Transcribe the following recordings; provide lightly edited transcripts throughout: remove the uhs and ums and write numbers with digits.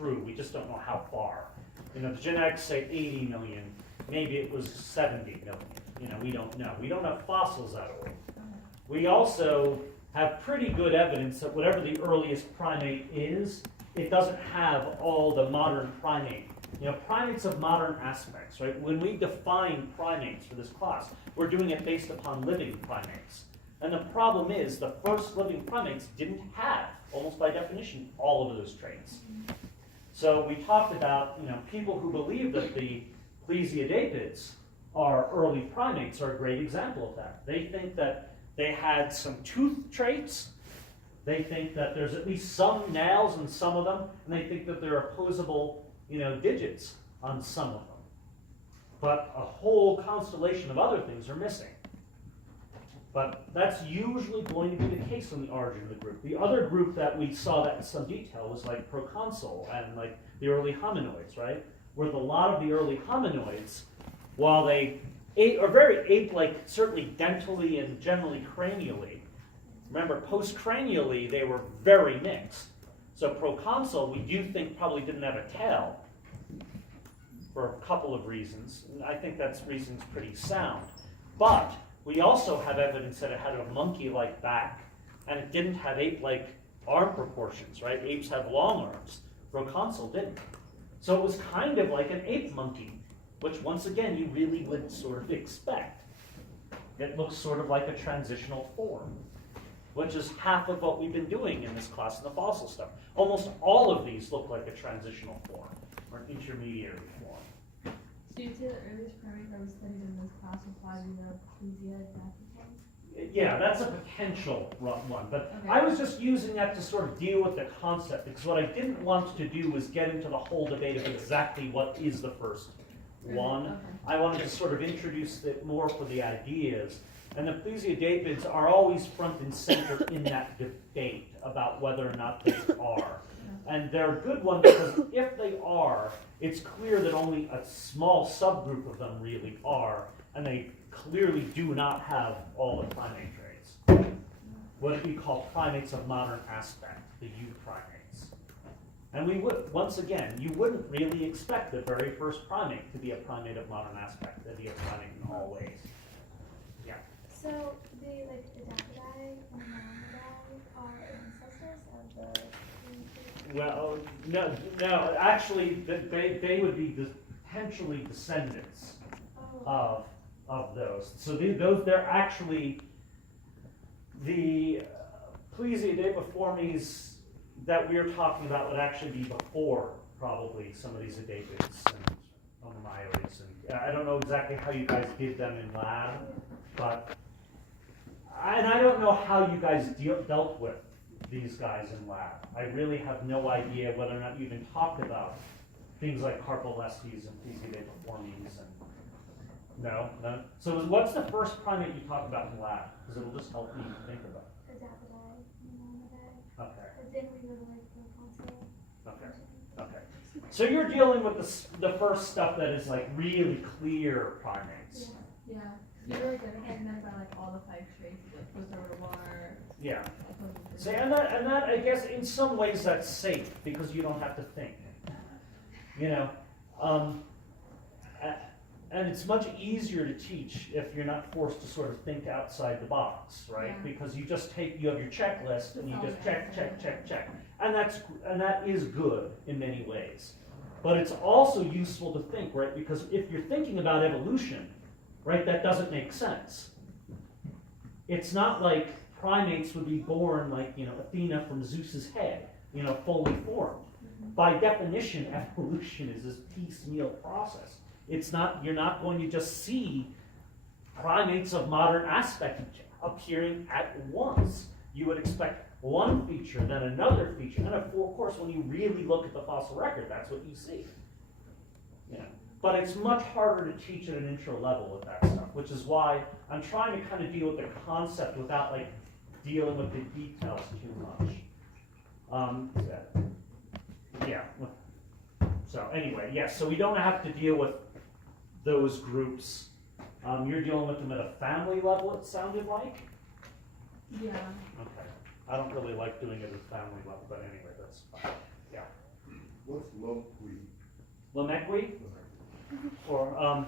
true. We just don't know how far. You know, the genetics say 80 million. Maybe it was 70 million. You know, we don't know. We don't have fossils that old. We also have pretty good evidence that whatever the earliest primate is, it doesn't have all the modern primate. You know, primates of modern aspects, right? When we define primates for this class, we're doing it based upon living primates. And the problem is the first living primates didn't have, almost by definition, all of those traits. So we talked about, you know, people who believe that the Plesiadapids are early primates are a great example of that. They think that they had some tooth traits. They think that there's at least some nails in some of them, and they think that there are opposable, you know, digits on some of them. But a whole constellation of other things are missing. But that's usually going to be the case in the origin of the group. The other group that we saw that in some detail was like proconsul and like the early hominoids, right? Where a lot of the early hominoids, while they are very ape-like, certainly dentally and generally cranially, remember, post-cranially, they were very mixed. So proconsul, we do think probably didn't have a tail for a couple of reasons. And I think that's reasons pretty sound. But we also have evidence that it had a monkey-like back, and it didn't have ape-like arm proportions, right? Apes have long arms. Proconsul didn't. So it was kind of like an ape monkey, which once again you really would sort of expect. It looks sort of like a transitional form, which is half of what we've been doing in this class in the fossil stuff. Almost all of these look like a transitional form, or an intermediary form. So you'd say the earliest primate that was studied in this class would probably be the Plesiadapids? Yeah, that's a potential one, but Okay. I was just using that to sort of deal with the concept, because what I didn't want to do was get into the whole debate of exactly what is the first one. Okay. I wanted to sort of introduce it more for the ideas. And the Plesiadapids are always front and center in that debate about whether or not they are. And they're a good one because if they are, it's clear that only a small subgroup of them really are, and they clearly do not have all the primate traits. What we call primates of modern aspect, the euprimates. And we would, once again, you wouldn't really expect the very first primate to be a primate of modern aspect, to be a primate in all ways. Yeah. So the Adapidae and Mammalidae are ancestors of the Well, no. Actually, they would be potentially descendants of those. So they're actually the Plesiadapiformes that we're talking about would actually be before probably some of these Adapids and Onomioids. And I don't know exactly how you guys did them in lab, but and I don't know how you guys dealt with these guys in lab. I really have no idea whether or not you even talked about things like Carpolestes and Plesiadapiformes and no. So what's the first primate you talked about in lab? Because it'll just help me think about it. Adapidae and Mammalidae. Okay. But then we would like the fossil. Okay. So you're dealing with the first stuff that is like really clear primates. Yeah. You were like meant by like all the 5 traits, like closer to water. Yeah. See, and that I guess in some ways that's safe because you don't have to think. You know, and it's much easier to teach if you're not forced to sort of think outside the box, right? Yeah. Because you have your checklist and you just check, and that is good in many ways. But it's also useful to think, right? Because if you're thinking about evolution, right, that doesn't make sense. It's not like primates would be born like, you know, Athena from Zeus's head, you know, fully formed. By definition, evolution is this piecemeal process. It's not, you're not going to just see primates of modern aspect appearing at once. You would expect one feature, then another feature, and of course, when you really look at the fossil record, that's what you see. Yeah. But it's much harder to teach at an intro level with that stuff, which is why I'm trying to kind of deal with the concept without like dealing with the details too much. Yeah. So anyway, yes. So we don't have to deal with those groups. You're dealing with them at a family level. It sounded like. Yeah. Okay. I don't really like doing it at a family level, but anyway, that's fine. Yeah. What's Loqui? Lamequi? Or,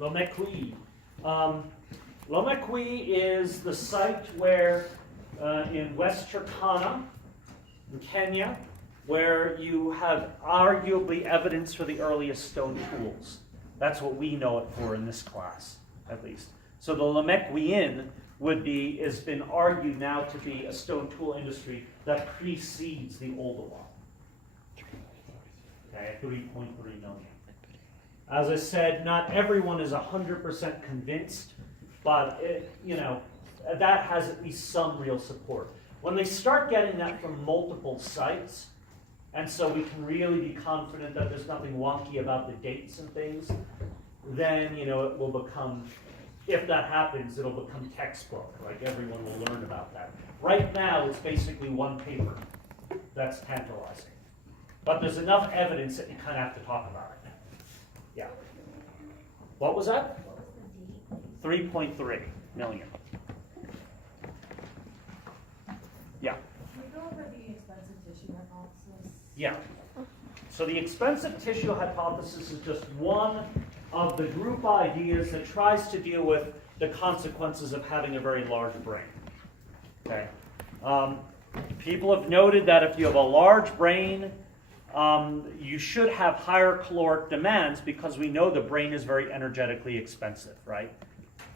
Lamequi. Lamequi is the site where, in West Turkana, in Kenya, where you have arguably evidence for the earliest stone tools. That's what we know it for in this class, at least. So the Lamequian has been argued now to be a stone tool industry that precedes the Olduvai. Okay, at 3.3 million. As I said, not everyone is 100% convinced, but that has at least some real support. When they start getting that from multiple sites, and so we can really be confident that there's nothing wonky about the dates and things, then it will become, if that happens, it'll become textbook. Like everyone will learn about that. Right now, it's basically one paper that's tantalizing. But there's enough evidence that you kind of have to talk about it. Yeah. What was that? What was the date? 3.3 million. Yeah. Can we go over the expensive tissue hypothesis? Yeah. So the expensive tissue hypothesis is just one of the group ideas that tries to deal with the consequences of having a very large brain. Okay. People have noted that if you have a large brain, you should have higher caloric demands because we know the brain is very energetically expensive, right?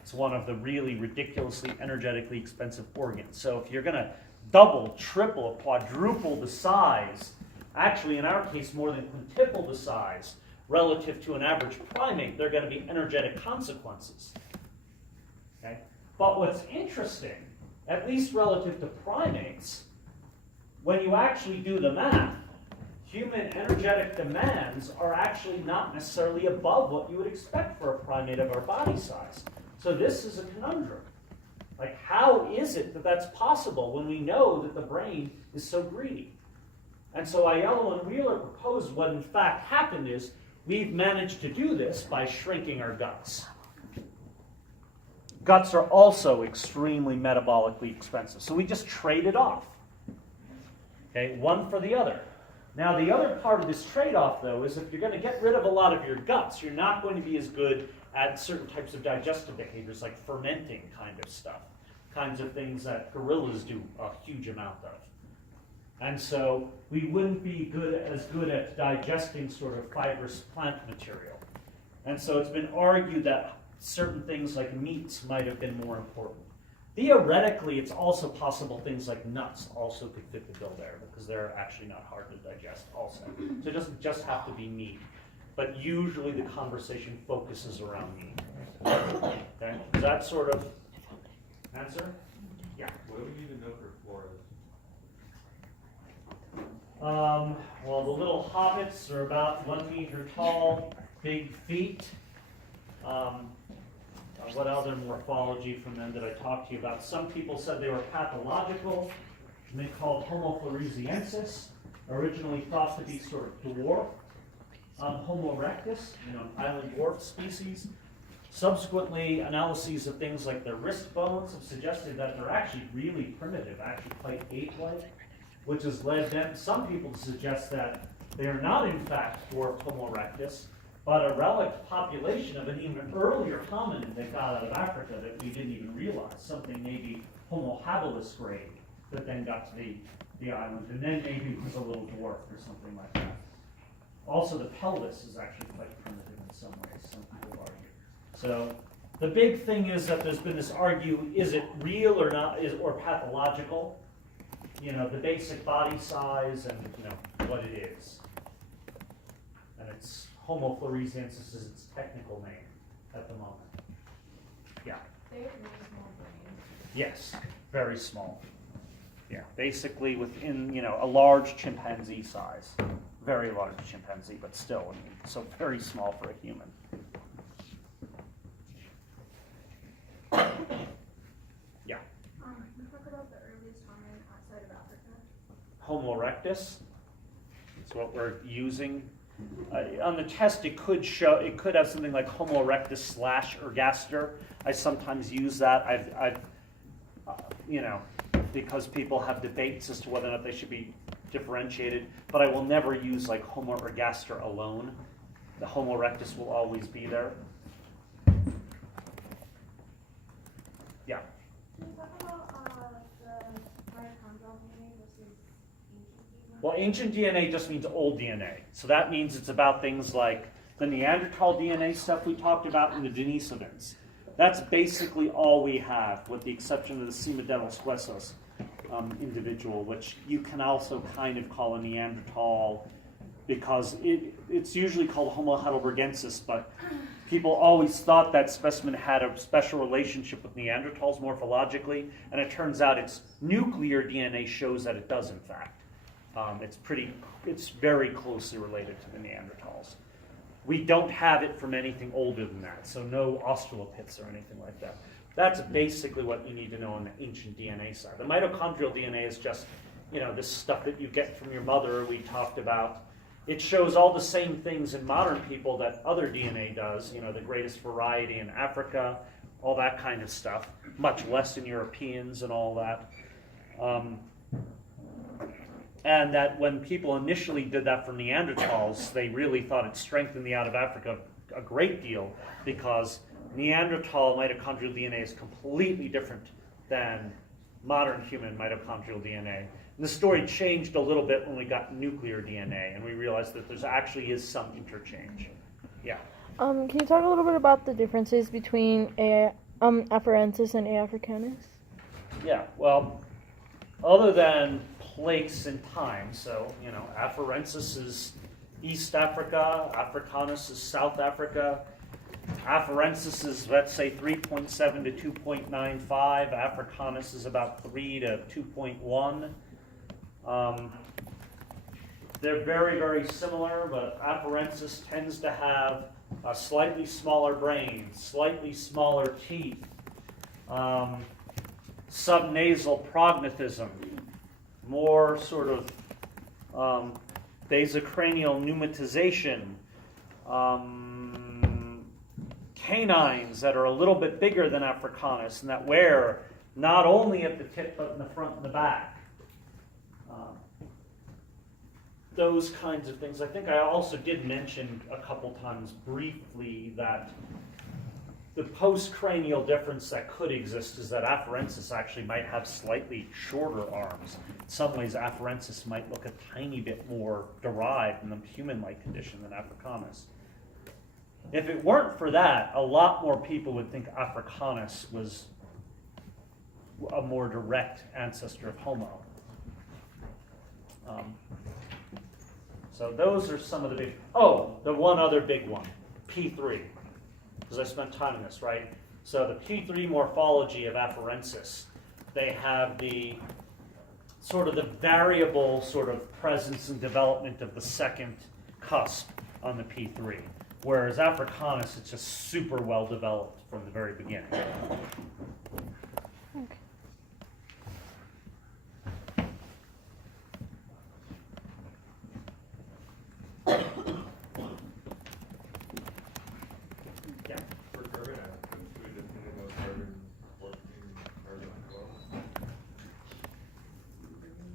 It's one of the really ridiculously energetically expensive organs. So if you're going to double, triple, quadruple the size, actually in our case more than quintuple the size relative to an average primate, there are going to be energetic consequences. Okay? But what's interesting, at least relative to primates, when you actually do the math, human energetic demands are actually not necessarily above what you would expect for a primate of our body size. So this is a conundrum. Like, how is it that that's possible when we know that the brain is so greedy? And so Aiello and Wheeler proposed what in fact happened is we've managed to do this by shrinking our guts. Guts are also extremely metabolically expensive. So we just trade it off. Okay, one for the other. Now the other part of this trade-off, though, is if you're going to get rid of a lot of your guts, you're not going to be as good at certain types of digestive behaviors like fermenting kind of stuff, kinds of things that gorillas do a huge amount of. And so we wouldn't be as good at digesting sort of fibrous plant material. And so it's been argued that certain things like meats might have been more important. Theoretically, it's also possible things like nuts also could fit the bill there because they're actually not hard to digest also. So it doesn't just have to be meat. But usually the conversation focuses around meat. Okay? Does that sort of answer? Yeah. What do we need to know for Flores? Well, the little hobbits are about 1 meter tall, big feet. What other morphology from them did I talk to you about? Some people said they were pathological, and they called Homo floresiensis, originally thought to be sort of dwarf. Homo erectus, island dwarf species. Subsequently, analyses of things like their wrist bones have suggested that they're actually really primitive, actually quite ape-like, which has led some people to suggest that they are not in fact dwarf Homo erectus, but a relic population of an even earlier hominin that got out of Africa that we didn't even realize, something maybe Homo habilis grade that then got to the island, and then maybe was a little dwarf or something like that. Also, the pelvis is actually quite primitive in some ways, some people argue. So the big thing is that there's been this is it real or not, or pathological? The basic body size and what it is. And it's Homo floresiensis is its technical name at the moment. Yeah. They have really small brains. Yes, very small. Yeah, basically within, a large chimpanzee size. Very large chimpanzee, but still, so very small for a human. Yeah. Can you talk about the earliest hominin outside of Africa? Homo erectus. It's what we're using. On the test, it could have something like Homo erectus / ergaster. I sometimes use that. I've because people have debates as to whether or not they should be differentiated, but I will never use like Homo ergaster alone. The Homo erectus will always be there. Yeah. Can you talk about the mitochondrial DNA versus ancient DNA? Well, ancient DNA just means old DNA. So that means it's about things like the Neanderthal DNA stuff we talked about in the Denisovans. That's basically all we have, with the exception of the Cimadelos huesos individual, which you can also kind of call a Neanderthal, because it's usually called Homo heidelbergensis, but people always thought that specimen had a special relationship with Neanderthals morphologically, and it turns out its nuclear DNA shows that it does, in fact. It's very closely related to the Neanderthals. We don't have it from anything older than that, so no australopiths or anything like that. That's basically what you need to know on the ancient DNA side. The mitochondrial DNA is just, this stuff that you get from your mother we talked about. It shows all the same things in modern people that other DNA does, the greatest variety in Africa, all that kind of stuff, much less in Europeans and all that. And that when people initially did that for Neanderthals, they really thought it strengthened the out of Africa a great deal, because Neanderthal mitochondrial DNA is completely different than modern human mitochondrial DNA. And the story changed a little bit when we got nuclear DNA, and we realized that there actually is some interchange. Yeah. Can you talk a little bit about the differences between Afarensis and A. africanus? Yeah, well, other than place and time, so, Afarensis is East Africa, Africanus is South Africa. Afarensis is, let's say, 3.7 to 2.95. Africanus is about 3 to 2.1. They're very, very similar, but Afarensis tends to have a slightly smaller brain, slightly smaller teeth, subnasal prognathism, more sort of basicranial pneumatization, canines that are a little bit bigger than Africanus and that wear not only at the tip but in the front and the back. Those kinds of things. I think I also did mention a couple times briefly that the postcranial difference that could exist is that Afarensis actually might have slightly shorter arms. In some ways, Afarensis might look a tiny bit more derived in the human-like condition than Africanus. If it weren't for that, a lot more people would think Africanus was a more direct ancestor of Homo. So those are some of the big... Oh, the one other big one, P3, because I spent time on this, right? So the P3 morphology of Afarensis, they have the sort of the variable sort of presence and development of the second cusp on the P3. Whereas Africanus, it's just super well developed from the very beginning. Okay. Yeah. For carbon atoms, we just need to know carbon 14, carbon 12.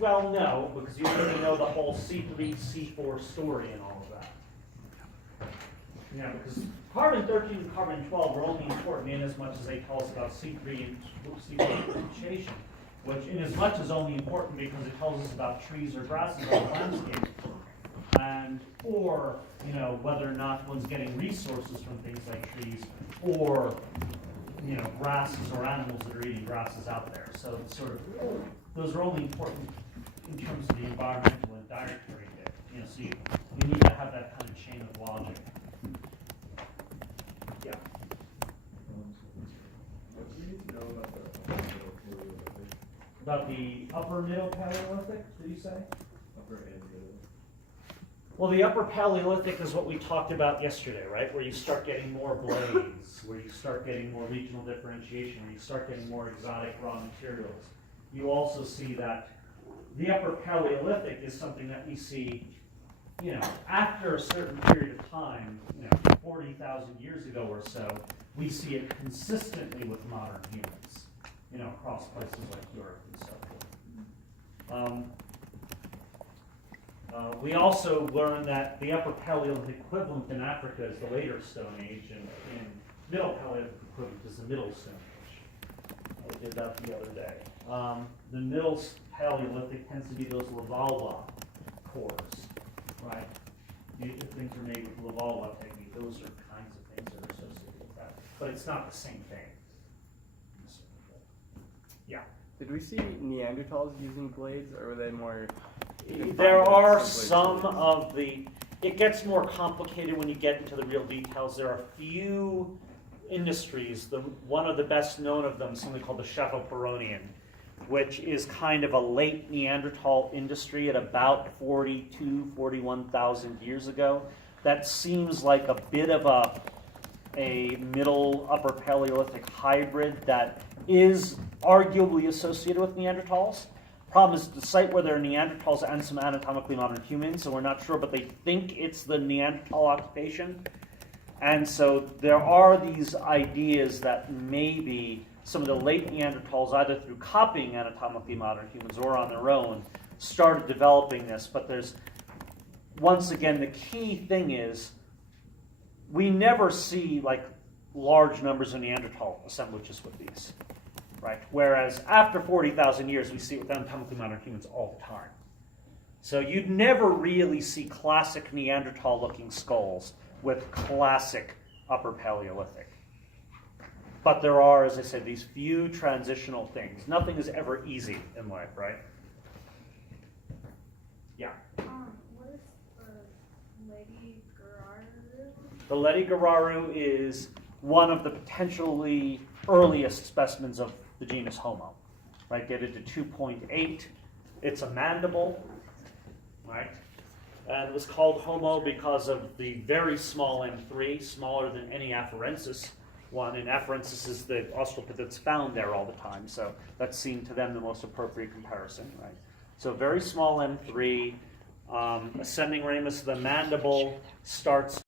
Well, no, because you need to know the whole C3, C4 story and all of that. Yeah, because carbon 13 and carbon 12 are only important in as much as they tell us about C3 and C4 differentiation, which in as much is only important because it tells us about trees or grasses on the landscape, and or whether or not one's getting resources from things like trees, or grasses or animals that are eating grasses out there. So it's sort of those are only important in terms of the environmental and dietary bit. So you need to have that kind of chain of logic. Yeah. What do you need to know about the middle Paleolithic, About the upper middle Paleolithic, did you say? upper and middle? Well, the upper Paleolithic is what we talked about yesterday, right? Where you start getting more blades, where you start getting more regional differentiation, where you start getting more exotic raw materials. You also see that the upper Paleolithic is something that we see, after a certain period of time, 40,000 years ago or so, we see it consistently with modern humans, across places like Europe and so forth. We also learned that the Upper Paleolithic equivalent in Africa is the later Stone Age, and Middle Paleolithic equivalent is the Middle Stone Age. We did that the other day. The Middle Paleolithic tends to be those Levallois cores, right? The things are made with Levallois technique. Those are kinds of things that are associated with that, but it's not the same thing. Yeah. Did we see Neanderthals using blades, or were they more? There are Some some of the, it gets more complicated when you get into the real details. There are a few industries, one of the best known of them is something called the Chateauperonian, which is kind of a late Neanderthal industry at about 41,000 years ago. That seems like a bit of a middle upper Paleolithic hybrid that is arguably associated with Neanderthals. Problem is the site where there are Neanderthals and some anatomically modern humans, so we're not sure, but they think it's the Neanderthal occupation. And so there are these ideas that maybe some of the late Neanderthals, either through copying anatomically modern humans or on their own, started developing this. But there's, once again, the key thing is we never see like large numbers of Neanderthal assemblages with these, right? Whereas after 40,000 years, we see it with anatomically modern humans all the time. So you'd never really see classic Neanderthal-looking skulls with classic Upper Paleolithic. But there are, as I said, these few transitional things. Nothing is ever easy in life, right? Yeah. What is the Lady Gararu? The Ledi-Gararu is one of the potentially earliest specimens of the genus Homo, right? Dated to 2.8. It's a mandible, right? And it was called Homo because of the very small M3, smaller than any afarensis one. And afarensis is the australopithecus that's found there all the time, so that's seen to them the most appropriate comparison, right? So very small M3, ascending ramus, the mandible starts